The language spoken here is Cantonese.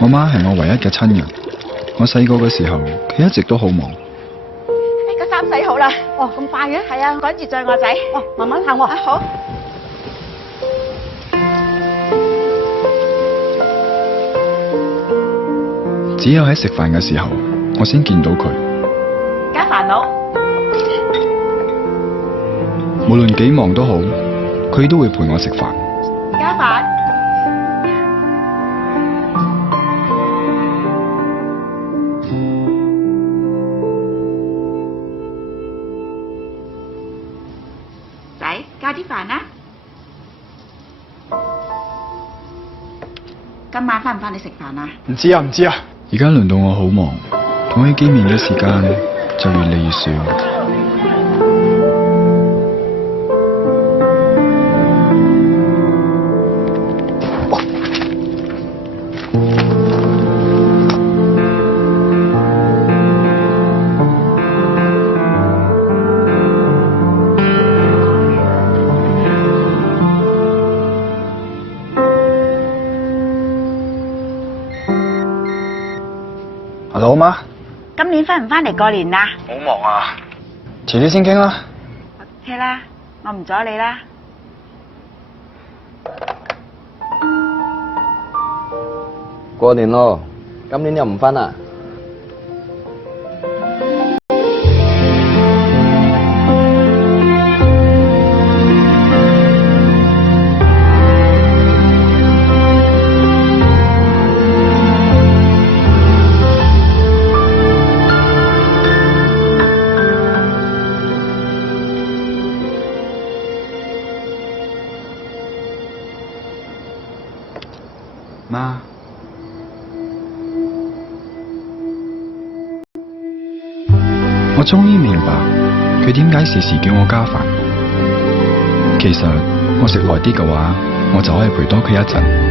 我媽係我唯一嘅親人。我細個嘅時候，佢一直都好忙。個衫洗好啦。哦，咁快嘅？係啊，趕住載我仔。哦，慢慢行喎。啊，好。只有喺食飯嘅時候，我先見到佢。家煩惱。無論幾忙都好，佢都會陪我食飯。家煩。仔，加啲飯啦。今晚返唔返嚟食飯啊？唔知啊。而家輪到我好忙，同佢見面嘅時間就越嚟越少。Hello，媽。今年返唔返嚟過年啊？好忙啊，遲啲先傾啦。 OK 啦，我唔阻你啦。過年咯，今年又唔返啊？媽，我終於明白佢點解時時叫我加飯。其實我食耐啲嘅話，我就可以陪多佢一陣。